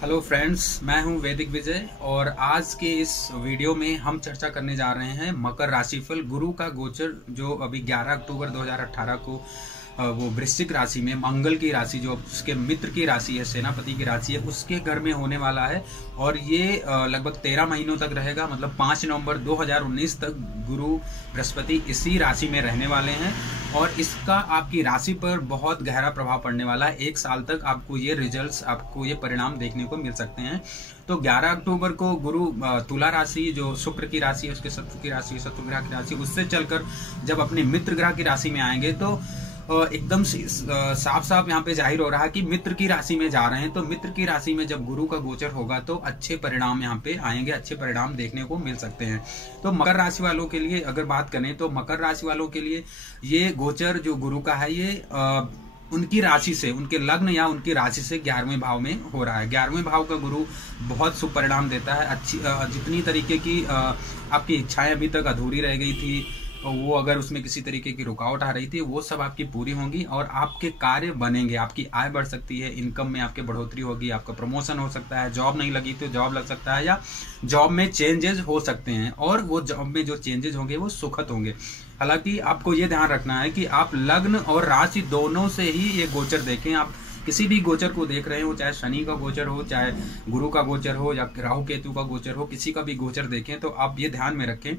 Hello friends, मैं हूं वैदिक विजय और आज के इस वीडियो में हम चर्चा करने जा रहे हैं मकर राशिफल गुरु का गोचर जो अभी 11 अक्टूबर 2018 को वो वृश्चिक राशि में मंगल की राशि जो उसके मित्र की राशि है, सेनापति की राशि है, उसके घर में होने वाला है। और ये लगभग 13 महीनों तक रहेगा, मतलब 5 नवंबर 2019 तक गुरु बृहस्पति इसी राशि में रहने वाले हैं और इसका आपकी राशि पर बहुत गहरा प्रभाव पड़ने वाला है। 1 साल तक आपको ये रिजल्ट्स, आपको ये परिणाम देखने को मिल सकते हैं। तो 11 अक्टूबर को गुरु तुला राशि जो शुक्र की राशि है, उसके शत्रु की राशि, शत्रु ग्रह की राशि, उससे चलकर जब अपने मित्र ग्रह की राशि में आएंगे तो एकदम साफ साफ यहाँ पे जाहिर हो रहा है कि मित्र की राशि में जा रहे हैं। तो मित्र की राशि में जब गुरु का गोचर होगा तो अच्छे परिणाम यहाँ पे आएंगे, अच्छे परिणाम देखने को मिल सकते हैं। तो मकर राशि वालों के लिए अगर बात करें तो मकर राशि वालों के लिए ये गोचर जो गुरु का है ये उनकी राशि से, उनके लग्न या उनकी राशि से 11वें भाव में हो रहा है। 11वें भाव का गुरु बहुत शुभ परिणाम देता है। अच्छी जितनी तरीके की आपकी इच्छाएं अभी तक अधूरी रह गई थी, वो अगर उसमें किसी तरीके की रुकावट आ रही थी, वो सब आपकी पूरी होंगी और आपके कार्य बनेंगे, आपकी आय बढ़ सकती है, इनकम में आपके बढ़ोतरी होगी, आपका प्रमोशन हो सकता है, जॉब नहीं लगी तो जॉब लग सकता है या जॉब में चेंजेस हो सकते हैं और वो जॉब में जो चेंजेस होंगे वो सुखद होंगे। हालांकि आपको ये ध्यान रखना है कि आप लग्न और राशि दोनों से ही ये गोचर देखें। आप किसी भी गोचर को देख रहे हो, चाहे शनि का गोचर हो, चाहे गुरु का गोचर हो या राहु केतु का गोचर हो, किसी का भी गोचर देखें तो आप ये ध्यान में रखें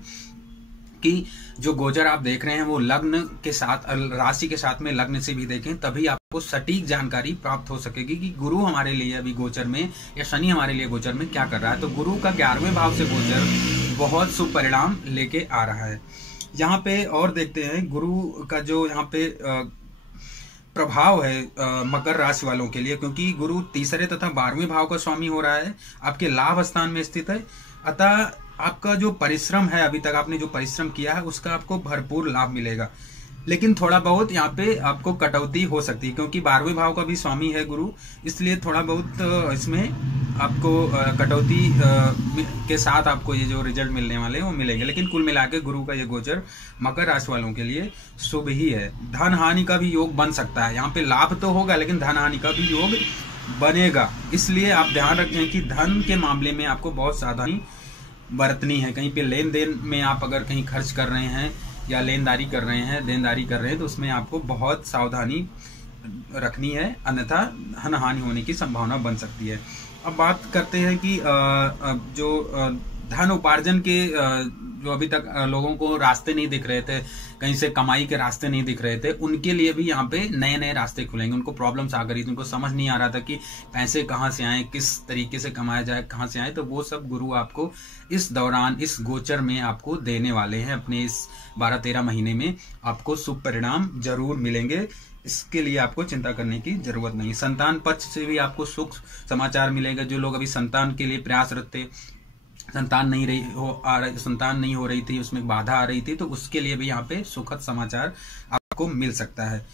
कि जो गोचर आप देख रहे हैं वो लग्न के साथ, राशि के साथ में लग्न से भी देखें, तभी आपको सटीक जानकारी प्राप्त हो सकेगी कि गुरु हमारे लिए अभी गोचर में या शनि हमारे लिए गोचर में क्या कर रहा है। तो गुरु का 11वें भाव से गोचर बहुत शुभ परिणाम लेके आ रहा है। यहाँ पे और देखते हैं गुरु का जो यहाँ पे प्रभाव है मकर राशि वालों के लिए, क्योंकि गुरु तीसरे तथा 12वें भाव का स्वामी हो रहा है, आपके लाभ स्थान में स्थित है। अतः आपका जो परिश्रम है, अभी तक आपने जो परिश्रम किया है उसका आपको भरपूर लाभ मिलेगा। लेकिन थोड़ा बहुत यहाँ पे आपको कटौती हो सकती है, क्योंकि 12वें भाव का भी स्वामी है गुरु, इसलिए थोड़ा बहुत इसमें आपको कटौती के साथ आपको ये जो रिजल्ट मिलने वाले हैं वो मिलेंगे। लेकिन कुल मिला के गुरु का ये गोचर मकर राशि वालों के लिए शुभ ही है। धन हानि का भी योग बन सकता है, यहाँ पे लाभ तो होगा लेकिन धन हानि का भी योग बनेगा। इसलिए आप ध्यान रखें कि धन के मामले में आपको बहुत सावधानी बरतनी है। कहीं पे लेन देन में आप अगर कहीं खर्च कर रहे हैं या लेनदारी कर रहे हैं, देनदारी कर रहे हैं, तो उसमें आपको बहुत सावधानी रखनी है, अन्यथा धन हानि होने की संभावना बन सकती है। अब बात करते हैं कि जो धन उपार्जन के जो अभी तक लोगों को रास्ते नहीं दिख रहे थे, कहीं से कमाई के रास्ते नहीं दिख रहे थे, उनके लिए भी यहाँ पे नए नए रास्ते खुलेंगे। उनको प्रॉब्लम्स आ गई थी, उनको समझ नहीं आ रहा था कि पैसे कहाँ से आए, किस तरीके से कमाया जाए, कहाँ से आए, तो वो सब गुरु आपको इस दौरान, इस गोचर में आपको देने वाले हैं। अपने इस 12-13 महीने में आपको शुभ परिणाम जरूर मिलेंगे, इसके लिए आपको चिंता करने की जरूरत नहीं। संतान पक्ष से भी आपको सुख समाचार मिलेगा। जो लोग अभी संतान के लिए प्रयासरत थे, संतान नहीं हो रही थी, उसमें बाधा आ रही थी, तो उसके लिए भी यहाँ पे सुखद समाचार आपको मिल सकता है।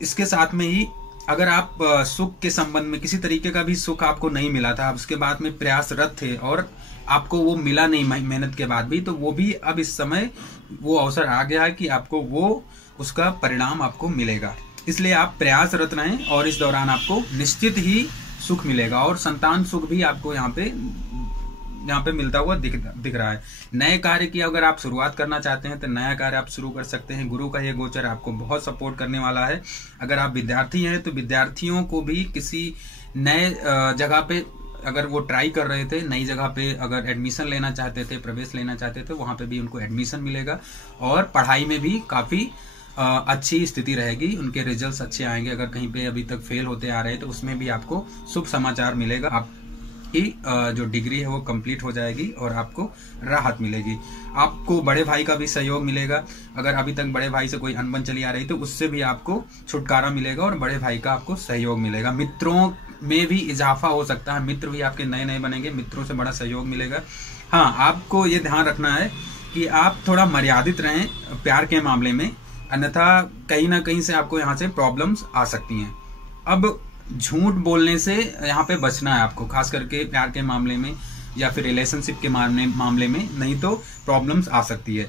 इसके साथ में ही अगर आप सुख के संबंध में किसी तरीके का भी सुख आपको नहीं मिला था, उसके बाद में प्रयासरत थे और आपको वो मिला नहीं मेहनत के बाद भी, तो वो भी अब इस समय वो अवसर आ गया है कि आपको वो उसका परिणाम आपको मिलेगा। इसलिए आप प्रयासरत रहें और इस दौरान आपको निश्चित ही सुख मिलेगा और संतान सुख भी आपको यहाँ पे मिलता हुआ दिख रहा है। नए कार्य की अगर आप शुरुआत करना चाहते हैं तो नया कार्य आप शुरू कर सकते हैं। गुरु का ये गोचर आपको बहुत सपोर्ट करने वाला है। अगर आप विद्यार्थी हैं तो विद्यार्थियों को भी किसी नए जगह पे अगर वो ट्राई कर रहे थे, नई जगह पे अगर एडमिशन लेना चाहते थे, प्रवेश लेना चाहते थे, वहां पे भी उनको एडमिशन मिलेगा और पढ़ाई में भी काफी अच्छी स्थिति रहेगी, उनके रिजल्ट्स अच्छे आएंगे। अगर कहीं पे अभी तक फेल होते आ रहे हैं तो उसमें भी आपको शुभ समाचार मिलेगा। आपकी जो डिग्री है वो कंप्लीट हो जाएगी और आपको राहत मिलेगी। आपको बड़े भाई का भी सहयोग मिलेगा। अगर अभी तक बड़े भाई से कोई अनबन चली आ रही तो उससे भी आपको छुटकारा मिलेगा और बड़े भाई का आपको सहयोग मिलेगा। मित्रों में भी इजाफा हो सकता है, मित्र भी आपके नए नए बनेंगे, मित्रों से बड़ा सहयोग मिलेगा। हाँ, आपको ये ध्यान रखना है कि आप थोड़ा मर्यादित रहें प्यार के मामले में, अन्यथा कहीं ना कहीं से आपको यहाँ से प्रॉब्लम्स आ सकती हैं। अब झूठ बोलने से यहाँ पे बचना है आपको, खास करके प्यार के मामले में या फिर रिलेशनशिप के मामले में, नहीं तो प्रॉब्लम्स आ सकती है।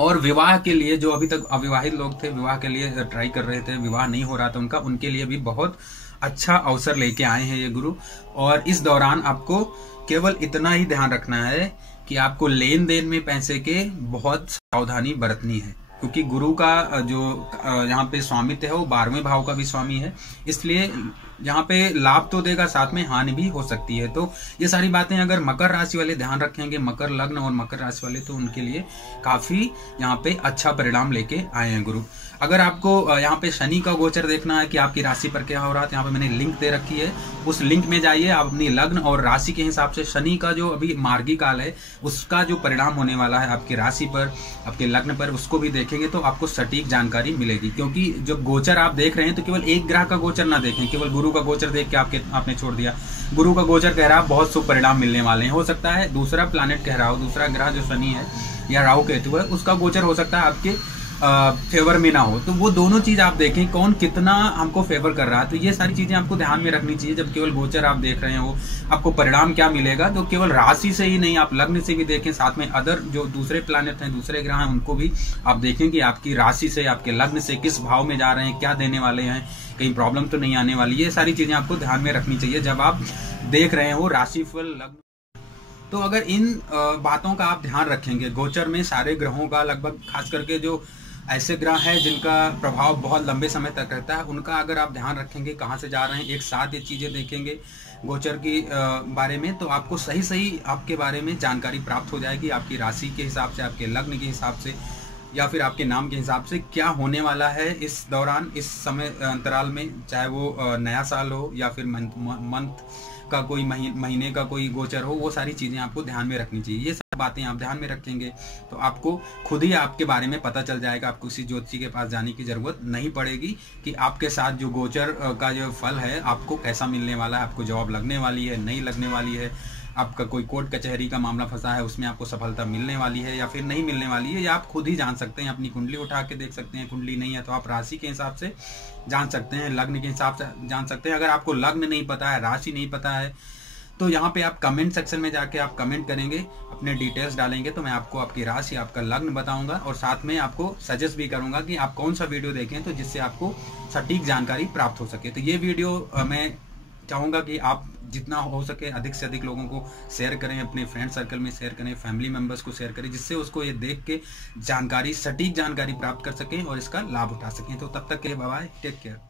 और विवाह के लिए जो अभी तक अविवाहित लोग थे, विवाह के लिए ट्राई कर रहे थे, विवाह नहीं हो रहा था उनका, उनके लिए भी बहुत अच्छा अवसर लेके आए हैं ये गुरु। और इस दौरान आपको केवल इतना ही ध्यान रखना है कि आपको लेन देन में पैसे के बहुत सावधानी बरतनी है, क्योंकि गुरु का जो यहाँ पे स्वामित्व है वो 12वें भाव का भी स्वामी है, इसलिए यहाँ पे लाभ तो देगा, साथ में हानि भी हो सकती है। तो ये सारी बातें अगर मकर राशि वाले ध्यान रखेंगे, मकर लग्न और मकर राशि वाले, तो उनके लिए काफी यहाँ पे अच्छा परिणाम लेके आए हैं गुरु। अगर आपको यहाँ पे शनि का गोचर देखना है कि आपकी राशि पर क्या हो रहा है, तो यहाँ पे मैंने लिंक दे रखी है, उस लिंक में जाइए, आप अपनी लग्न और राशि के हिसाब से शनि का जो अभी मार्गी काल है उसका जो परिणाम होने वाला है आपकी राशि पर, आपके लग्न पर, उसको भी देखेंगे तो आपको सटीक जानकारी मिलेगी। क्योंकि जब गोचर आप देख रहे हैं तो केवल एक ग्रह का गोचर ना देखें, केवल गुरु का गोचर देख के आपने छोड़ दिया। गुरु का गोचर कह रहा है बहुत शुभ परिणाम मिलने वाले हैं, हो सकता है दूसरा प्लैनेट कह रहा हो, दूसरा ग्रह जो शनि है या राहु केतु है उसका गोचर हो सकता है आपके फेवर में ना हो, तो वो दोनों चीज आप देखें कौन कितना हमको फेवर कर रहा है। तो ये सारी चीजें आपको ध्यान में रखनी चाहिए जब केवल गोचर आप देख रहे हो, आपको परिणाम क्या मिलेगा। तो केवल राशि से ही नहीं, आप लग्न से भी देखें, साथ में अदर जो दूसरे प्लैनेट हैं, दूसरे ग्रह हैं, उनको भी आप देखें कि आपकी राशि से, आपके लग्न से किस भाव में जा रहे हैं, क्या देने वाले हैं, कहीं प्रॉब्लम तो नहीं आने वाली। ये सारी चीजें आपको ध्यान में रखनी चाहिए जब आप देख रहे हो राशिफल लग्न। तो अगर इन बातों का आप ध्यान रखेंगे, गोचर में सारे ग्रहों का लगभग, खास करके जो ऐसे ग्रह हैं जिनका प्रभाव बहुत लंबे समय तक रहता है, उनका अगर आप ध्यान रखेंगे कहाँ से जा रहे हैं, एक साथ ये चीज़ें देखेंगे गोचर की बारे में, तो आपको सही सही आपके बारे में जानकारी प्राप्त हो जाएगी। आपकी राशि के हिसाब से, आपके लग्न के हिसाब से, या फिर आपके नाम के हिसाब से क्या होने वाला है इस दौरान, इस समय अंतराल में, चाहे वो नया साल हो या फिर मंथ का कोई महीने का कोई गोचर हो, वो सारी चीज़ें आपको ध्यान में रखनी चाहिए। ये सब बातें आप ध्यान में रखेंगे तो आपको खुद ही आपके बारे में पता चल जाएगा, आपको किसी ज्योतिषी के पास जाने की जरूरत नहीं पड़ेगी कि आपके साथ जो गोचर का जो फल है आपको कैसा मिलने वाला है, आपको जॉब लगने वाली है, नहीं लगने वाली है, आपका कोई कोर्ट कचहरी का मामला फंसा है उसमें आपको सफलता मिलने वाली है या फिर नहीं मिलने वाली है, या आप खुद ही जान सकते हैं। अपनी कुंडली उठा के देख सकते हैं, कुंडली नहीं है तो आप राशि के हिसाब से जान सकते हैं, लग्न के हिसाब से जान सकते हैं। अगर आपको लग्न नहीं पता है, राशि नहीं पता है, तो यहाँ पे आप कमेंट सेक्शन में जाके आप कमेंट करेंगे, अपने डिटेल्स डालेंगे, तो मैं आपको आपकी राशि, आपका लग्न बताऊंगा और साथ में आपको सजेस्ट भी करूंगा कि आप कौन सा वीडियो देखें तो जिससे आपको सटीक जानकारी प्राप्त हो सके। तो ये वीडियो मैं चाहूँगा कि आप जितना हो सके अधिक से अधिक लोगों को शेयर करें, अपने फ्रेंड सर्कल में शेयर करें, फैमिली मेम्बर्स को शेयर करें, जिससे उसको ये देख के जानकारी, सटीक जानकारी प्राप्त कर सकें और इसका लाभ उठा सकें। तो तब तक के लिए बाय बाय, टेक केयर।